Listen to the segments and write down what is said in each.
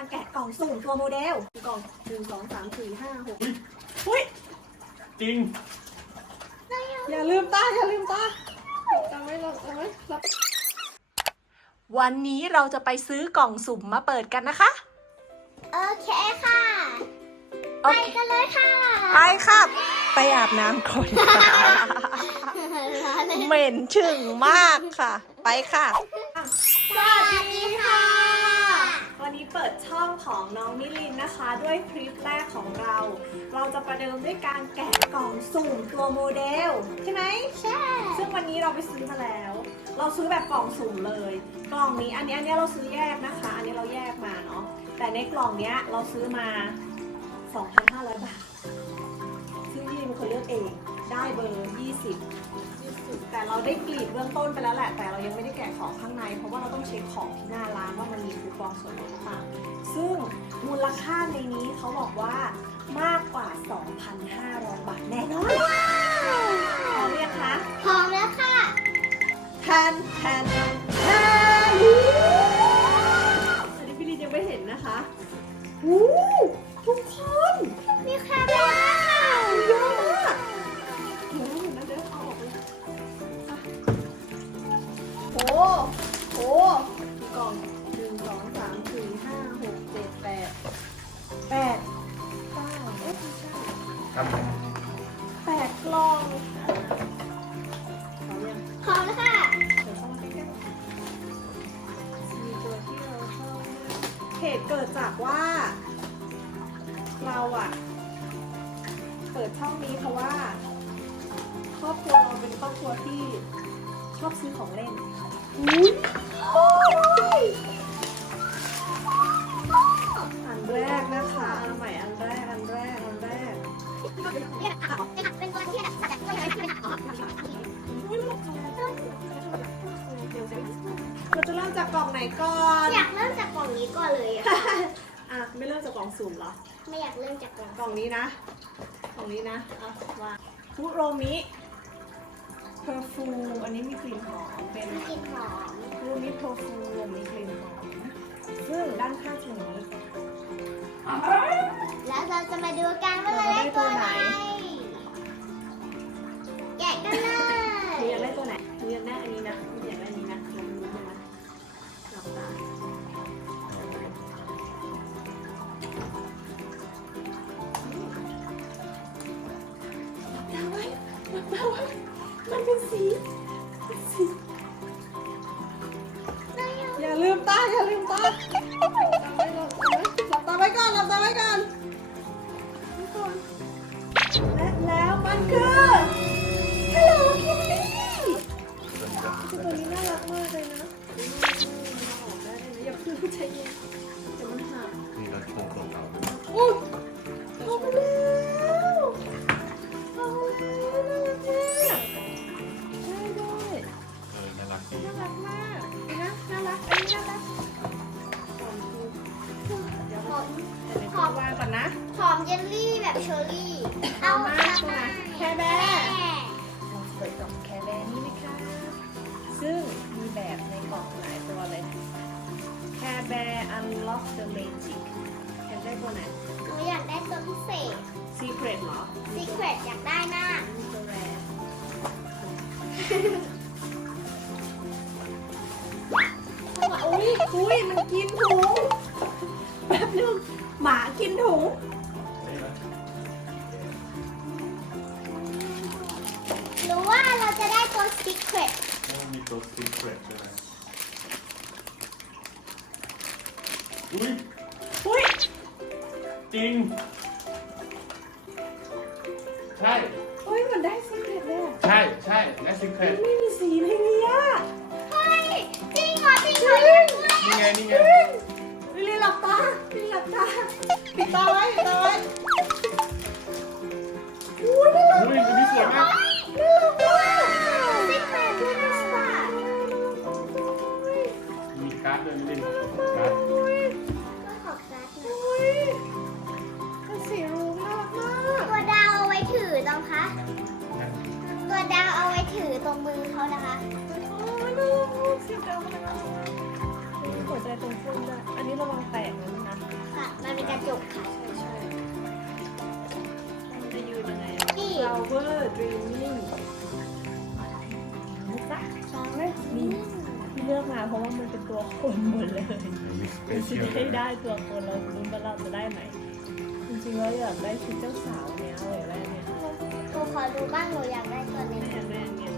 การแกะกล่องสุ่มตัวโมเดลกล่องหนึ่งสองสามสี่ห้าหกอุ้ยจริง อย่าลืมตาอย่าลืมตาจำไว้เราจำไว้รับวันนี้เราจะไปซื้อกล่องสุ่มมาเปิดกันนะคะ โอเคค่ะโอไปเคกันเลยค่ะ ไปครับ ไปอาบน้ำก่อนค่ะเหม็นชึ่งมากค่ะ ไปค่ะ สวัสดีค่ะวันนี้เปิ ดช่องของน้องมิลินนะคะ ด้วยคลิปแรกของเรา เราจะประเดิมด้วยการแกะกล่องสุ่มตัวโมเดล ใช่ไหมใช่ซึ่งวันนี้เราไปซื้อมาแล้ว เราซื้อแบบกล่องสุ่มเลย กล่องนี้อันนี้อันนี้เราซื้อแยกนะคะ อันนี้เราแยกมาเนาะแต่ในกล่องเนี้ยเราซื้อมา 2,500 บาทซึ่งพี่เป็นคนเลือกเองได้เบอร์ 20 แต่เราได้กรีดเบื้องต้นไปแล้วแหละ แต่เรายังไม่ได้แกะของข้างใน เพราะว่าเราต้องเช็คของที่หน้าร้านว่ามันมีคูปองส่วนลดหรือเปล่าซึ่งมูลค่าในนี้เขาบอกว่ามากกว่า 2,500 บาทแน่นอนเอาเรียกคะพร้อมแล้วค่ะแทนแทนแทนแทนอันนี้พี่ลินยังไม่เห็นนะคะวู้ทุกคน มีแคร์ โหโหกล่องหนึ่งสองสามสี่ห้าหกเจ็ดแปดแปดเก้าเอ๊ะไม่ใช่ครับผมแปดกล่องเอายังพร้อมแล้วค่ะเดี๋ยวเข้ามาใกล้ๆมีตัวที่เราชอบมากเหตุเกิดจากว่า เราอะเปิดช่องนี้เพราะว่า ครอบครัวเราเป็นครอบครัวที่ ชอบซื้อของเล่นอันแรกนะคะอันใหม่อันแรกอันแรกอันแรกเป็นตัวที่ตัดจากตัวยังไม่เป็นออกเราจะเริ่มจากกล่องไหนก่อนอยากเริ่มจากกล่องนี้ก่อนเลยอะอะไม่เริ่มจากกล่องสุ่มเหรอ ไม่อยากเริ่มจากกล่องกล่องนี้นะ กล่องนี้นะเอาวางคุโรมิเพ อร์ฟูอันนี้มีกลิ่นหอมเป็นกลิ่นหอมคุโรมิเพอร์ฟูมีกลิ่นหอมซึ่งด้านข้างจะอย่างนี้แล้วเราจะมาดูกันว่าเราได้ตัวไหนแกะกันเลหนูยอยากได้ตัวไหนอยากได้อันนี้นะหนูอยากได้อันนี้นะลองดูใช่ไหมหลับตาหลับตาไว้หลับตาไว้ มันเป็นสีเป็นสีอย่าลืมตาอย่าลืมตา ตัวไหนหนูอยากได้ตัวพิเศษ Secret เหรอ Secret อยากได้หน้ามีตัวแร จริง ใช่อุ้ยเหมือนได้ Secret เลยอะใช่ใช่และซีเครตไม่มีสีในนี้อะเฮ้ยจริงเหรอจริงเหรอนี่ไงนี่ไงลิลลี่หลับตาลิลลี่หลับตาปิดตาไว้ปิดตาไว้อุ้ยน่ารักอุ้ยตัวนี้สวยมาก น่ารักมาก Secret ด้วยนะค่ะมีการ์ดด้วยนี่การ์ด เพราะว่ามันเป็นตัวคนหมดเลยมีสเปไม่เชียลใช่ได้ตัวคนเราลุ้นว่าเราจะได้ไหมจริงๆแล้วอยากได้ชุดเจ้าสาวเนี้ยเลยแรกเนี่ยหนูขอดูบ้างหนูอยากได้ตัวนี้แม่แม่เนี่ย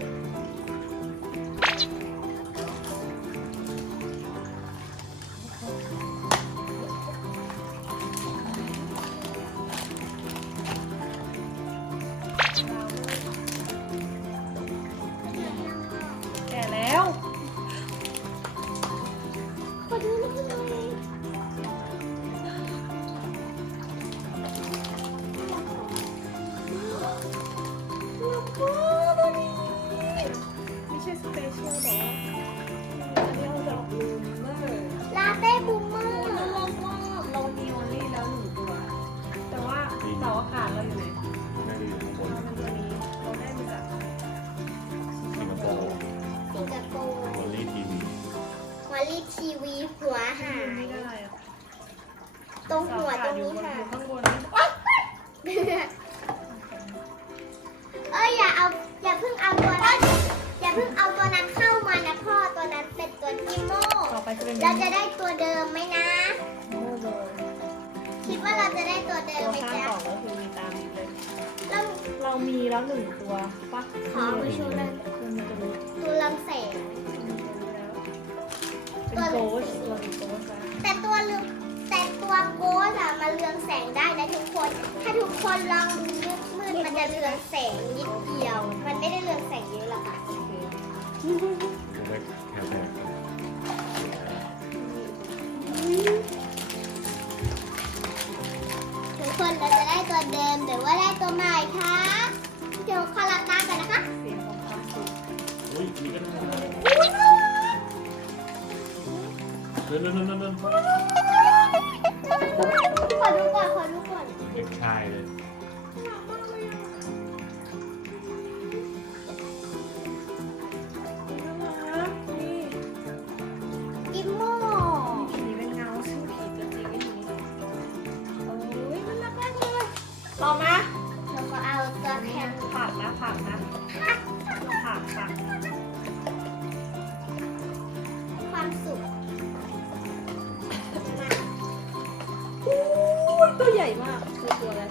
อรี่ทีวีหัวหาย ตรงหัวตรงนี้ค่ะอยู่ข้างบนเอ้ยอย่าเอาอย่าเพิ่งเอาตัวนั้นอย่าเพิ่งเอาตัวนั้นเข้ามานะพ่อตัวนั้นเป็นตัวกิโมต่อไปจะเป็นเราจะได้ตัวเดิมไหมนะ โม่เลยคิดว่าเราจะได้ตัวเดิตัมวไหมข้างจ๊ะกล่องก็คือมีตามนี้เลย เราเรามีแล้วหนึ่งตัวปะ อะมาเรืองแสงได้นะทุกคน ถ้าทุกคนลองดูมืดๆมันจะเรืองแสงนิดเดียว มันไม่ได้เรืองแสงเยอะหรอกค่ะโอเคจะได้แค่แรกทุกคนเราจะได้ตัวเดิมหรือว่าได้ตัวใหม่คะเดี๋ยวขอรับตากันนะคะอุ้ยนี่ก็น่ารักเดินเดินเดินเดินเดิน แทนผักนะผักนะผักผักความสุขมาอู้ยตัวใหญ่มากคือตัวอะไร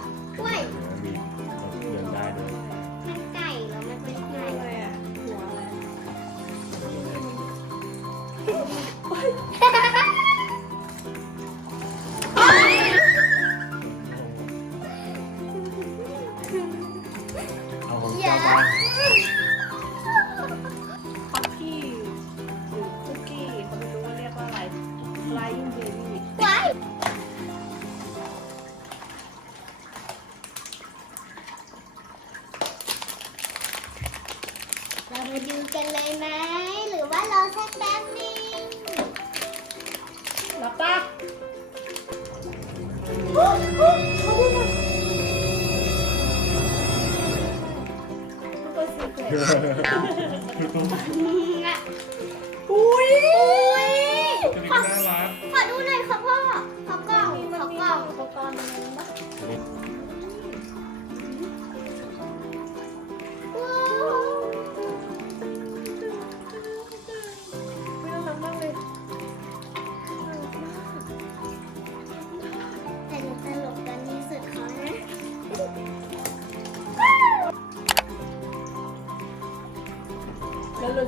อตัวมันอุ้ยอุ้ยตัวนี้ขอก็น่ารัก ขอดูหน่อยค่ะพ่อ ขอกล่อง ขอกล่องอุปกรณ์อะไรบ้าง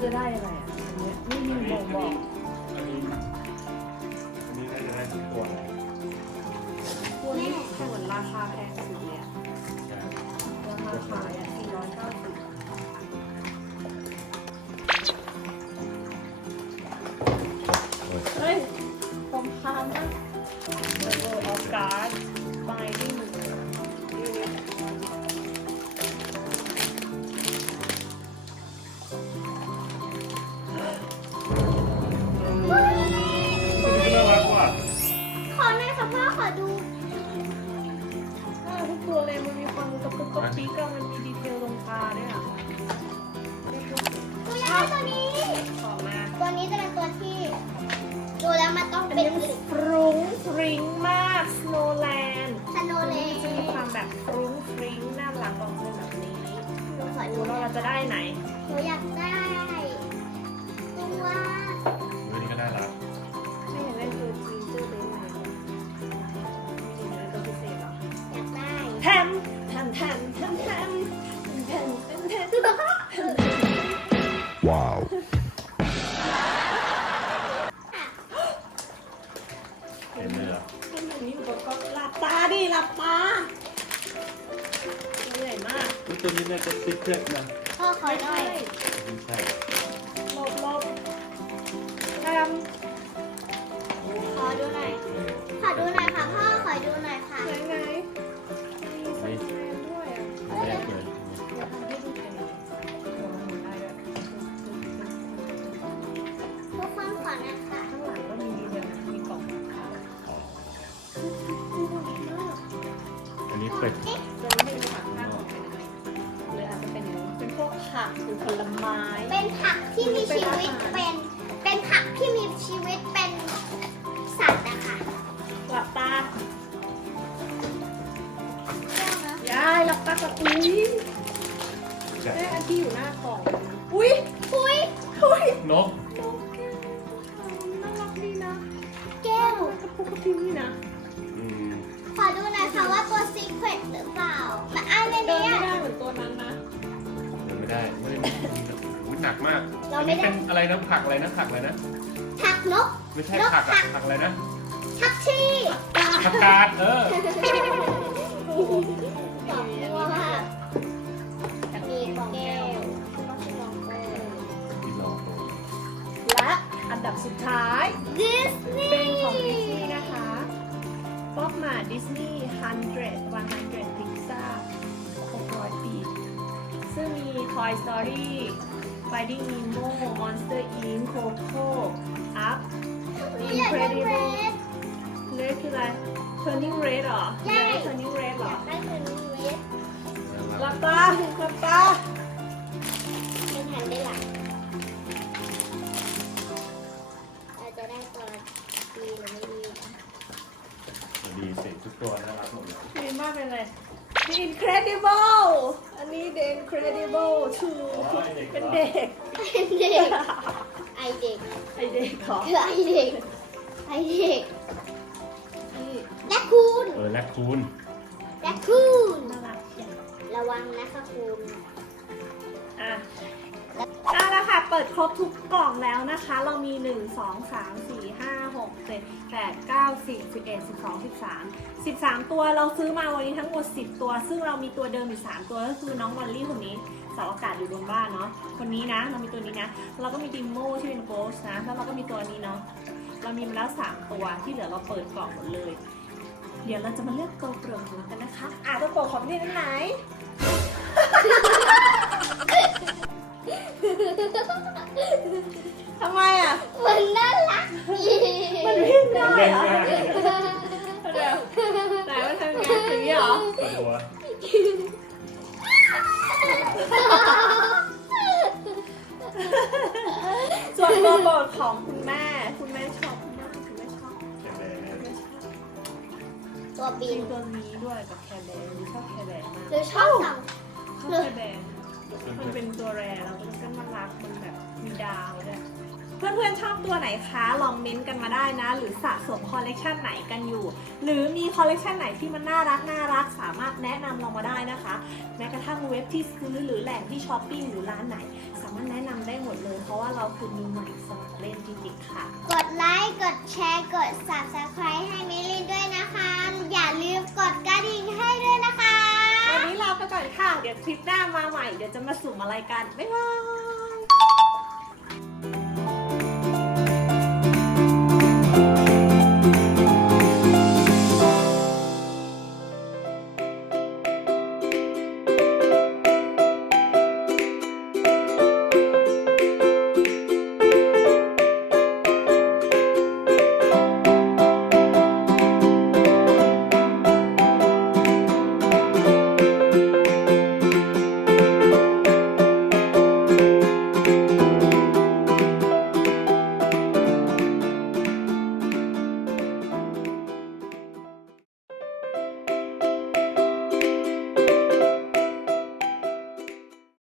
จะได้อะไรอะไม่มีบอกบอกนี่น่าจะได้ทุกตัวเลยตัวนี้เหมืนราคาแพงสุดเลยอะราคาขายอะสี่ร้อยเก้าสิบเฮ้ยผมพามาะเออออฟการ์ดไปที่มือ ที่ดูแล้วมันต้องอันเป็นนี้มันฟรุ้งฟริ้งมาก Snowland แบบฟรุ้งฟริ้งน่ารักออกเป็นแบบนี้หนูขอดูดูแล้วเราจะได้ไหน หนูอยากได้ตัวเฮ้ยนี่ก็น่ารักไม่เห็นเล่นตัวจีเจอร์เบนไหนมีอะไรตัวพิเศษเหรออยากได้แทมแทมแทมแทมแทมแทมแทมแทมแทม Wow. ตัวนี้น่าจะซิกเก็ตนะพ่อขอหน่อย ชีวิตเป็น เป็นผักที่มีชีวิตเป็นสัตว์นะคะหลับตาแก้วนะยายหลับตากับอุ้ยใช่แม่อันที่อยู่หน้ากล่อง อุ้ยอุ้ยอุ้ยนกนกแก้วน่ารักดีนะ แก้วกระปุกกระพิมนี่นะอืมขอดูหน่อยค่ะว่าตัวซีเครตหรือเปล่ามันอันในเดินนี้ไม่อะได้เหมือนตัวนั้นนะเดินไม่ได้ไม่ได้อุ๊ย หนักมากเราอันไม่นี้ได้ เป็นอะไรนะผักอะไรนะผักอะไรนะ ผักนก ไม่ใช่นกผักผัอะกผักอะไรนะผักชีผักกาดเออโอ้โหสองตัวค่ะมีกล่องแก้วต้องกล่องแก้วที่เราโตและอันดับสุดท้าย ดิสนีเป็นของดิสย์นีย์นะคะป๊อปมาดิสนีย์100 100พิกซ่า600 ปี ซึ่งมี Toy Story Finding Nemo Monster Inc. Coco Up อยากได้เร Incredible ด Red คืออะไร Turning Red เหรอ ใช่อยากได้ Turning Red เหรอยาอกได้ตัวนี้เรดหลับตาหลับตาไม่ทันได้หลับเราจะได้ตัวดีหรือไม่ดีนะดีสิทุกตัวน่ารักหมดเลยดีมากเลยเลย The Incredible อันนี้ The Incredible ชื่อเป็นเด็ก เด็ก ไอเด็กไอเด็กขอคือไอเด็ก ไอเด็กนี่แรคคูนเออแลคคูนแรคคูนน่ารักอย่างระวังนะคะคุณอะ เอาละค่ะ เปิดครบทุกกล่องแล้วนะคะ เรามี 1 2 3 4 5 6 7 8 9 10 11 12 13 13 ตัวเราซื้อมาวันนี้ทั้งหมด 10 ตัว ซึ่งเรามีตัวเดิมอีก 3 ตัวก็คือน้องวอลลี่คนนี้สาอากาศอยู่บนบ้านเนาะคนนี้นะ เรามีตัวนี้นะ เราก็มีดิมโมที่เป็นโกสนะ แล้วเราก็มีตัวนี้เนาะเรามีมาแล้ว 3 ตัวที่เหลือเราเปิดกล่องหมดเลย เดี๋ยวเราจะมาเลือกตัวโปรดของเรากันนะคะอะตัวโปรดของพี่นั้นไหน ทำไมอะ มันน่ารักดีมันวิ่งได้เล่นเหรอง่ายเดี๋ยวไหนมันทำงานอย่างนี้เหรอตัวส่วนตัวโปรดของคุณแม่ คุณแม่ชอบมากคุณแม่ชอบแข็งแรงคุณเนี่ยแม่ชอบตัวจบิรินงตัวนี้ด้วยกับแคร์แบร์ชอบแคร์แบร์มากหรือชอบสั่ง ชอบแคร์แบร์ มันเป็นตัวแรแล้วมันก็น่ารักมันแบบมีดาวด้วยเพื่อนๆชอบตัวไหนคะลองเม้นต์กันมาได้นะ หรือสะสมคอลเลกชันไหนกันอยู่ หรือมีคอลเลกชันไหนที่มันน่ารักน่ารักสามารถแนะนำเรามาได้นะคะ แม้กระทั่งเว็บที่ซื้อหรือแหล่งที่ช้อปปิ้งหรือร้านไหน สามารถแนะนำได้หมดเลย เพราะว่าเราคือมือใหม่สมัครเล่นจริงๆค่ะ กดไลค์ กดแชร์ กด subscribe ให้ เดี๋ยวคลิปหน้ามาใหม่ เดี๋ยวจะมาสุ่มอะไรกัน บ๊ายบาย